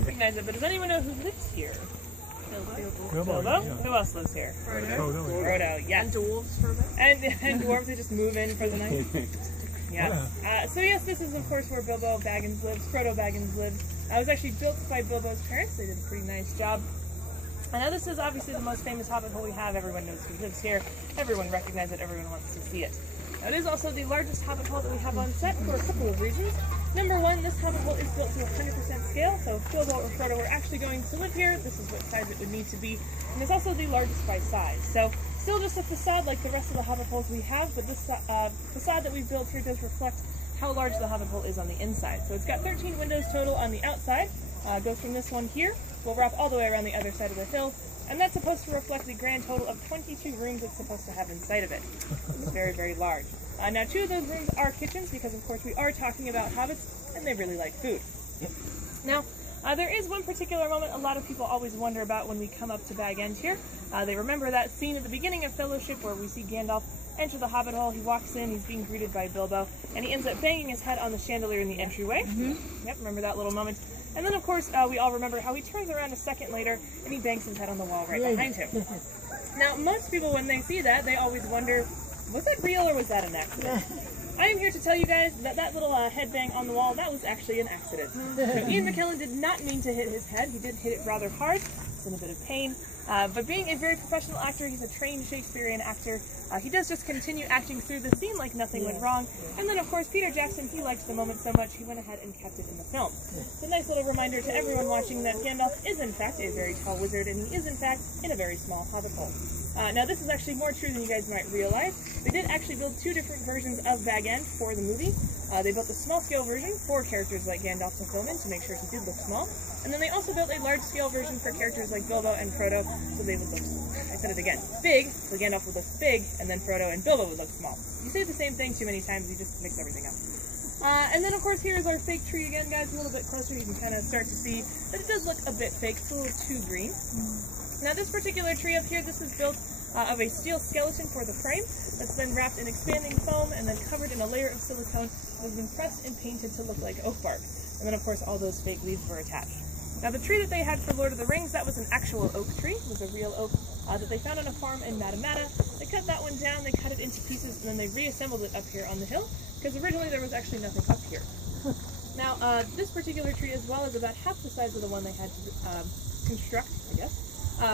Recognize it, but does anyone know who lives here? Bilbo? Yeah. Who else lives here? Frodo, yes. And dwarves for a bit. And dwarves who just move in for the night. Yes. So yes, this is of course where Bilbo Baggins lives, Frodo Baggins lives. It was actually built by Bilbo's parents. They did a pretty nice job. Now this is obviously the most famous Hobbit hole we have. Everyone knows who lives here. Everyone recognizes it. Everyone wants to see it. Now, it is also the largest Hobbit hole that we have on set for a couple of reasons. Number one, this Hobbit hole is built to 100% scale, so if Bilbo or Frodo were actually going to live here, this is what size it would need to be. And it's also the largest by size. So still just a facade like the rest of the Hobbit holes we have, but this facade that we've built here does reflect how large the Hobbit hole is on the inside. So it's got 13 windows total on the outside. Goes from this one here. We'll wrap all the way around the other side of the hill. And that's supposed to reflect the grand total of 22 rooms it's supposed to have inside of it. It's very, very large. Now, 2 of those rooms are kitchens because, of course, we are talking about hobbits, and they really like food. Now, there is one particular moment a lot of people always wonder about when we come up to Bag End here. They remember that scene at the beginning of Fellowship where we see Gandalf enter the Hobbit hole. He walks in, he's being greeted by Bilbo, and he ends up banging his head on the chandelier in the entryway. Yep, remember that little moment. And then, of course, we all remember how he turns around a second later and he bangs his head on the wall right behind him. Now, most people, when they see that, they always wonder, was that real or was that an accident? I am here to tell you guys that that little headbang on the wall, that was actually an accident. So Ian McKellen did not mean to hit his head. He did hit it rather hard. It's in a bit of pain. But being a very professional actor, he's a trained Shakespearean actor. He does just continue acting through the scene like nothing went wrong. And then, of course, Peter Jackson, he liked the moment so much, he went ahead and kept it in the film. It's a nice little reminder to everyone watching that Gandalf is, in fact, a very tall wizard, and he is, in fact, in a very small hobbit hole. Now, this is actually more true than you guys might realize. They did actually build 2 different versions of Bag End for the movie. They built a small-scale version for characters like Gandalf to film in to make sure he did look small. And then they also built a large-scale version for characters like Bilbo and Frodo, so they would look, I said it again, big, so Gandalf would look big, and then Frodo and Bilbo would look small. You say the same thing too many times, you just mix everything up. And then, of course, here's our fake tree again, guys. A little bit closer, you can kind of start to see that it does look a bit fake. It's a little too green. Now, this particular tree up here, this is built of a steel skeleton for the frame that's then wrapped in expanding foam and then covered in a layer of silicone that has been pressed and painted to look like oak bark. And then, of course, all those fake leaves were attached. Now, the tree that they had for Lord of the Rings, that was an actual oak tree. It was a real oak that they found on a farm in Matamata. They cut that one down, they cut it into pieces, and then they reassembled it up here on the hill, because originally there was actually nothing up here. Now, this particular tree as well is about half the size of the one they had to construct, I guess,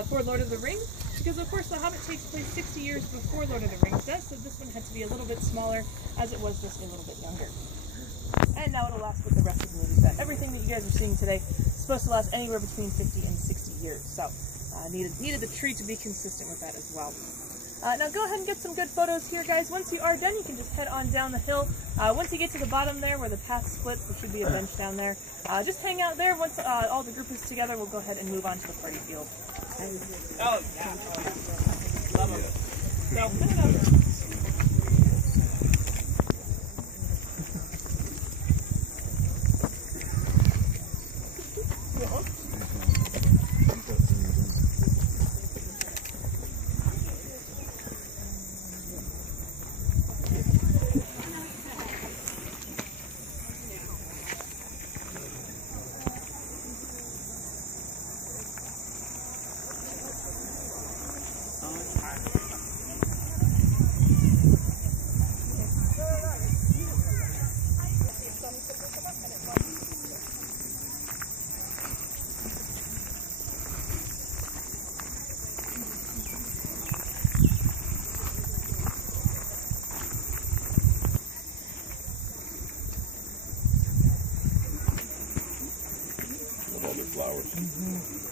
for Lord of the Rings, because of course The Hobbit takes place 60 years before Lord of the Rings does, so this one had to be a little bit smaller, as it was just a little bit younger. And now it'll last with the rest of the movie set. Everything that you guys are seeing today is supposed to last anywhere between 50 and 60 years, so needed the tree to be consistent with that as well. Now go ahead and get some good photos here, guys. Once you are done, you can just head on down the hill. Once you get to the bottom there where the path splits, there should be a bench down there. Just hang out there. Once all the group is together, we'll go ahead and move on to the party field. Oh, yeah. Love them. So, put it up. Flowers.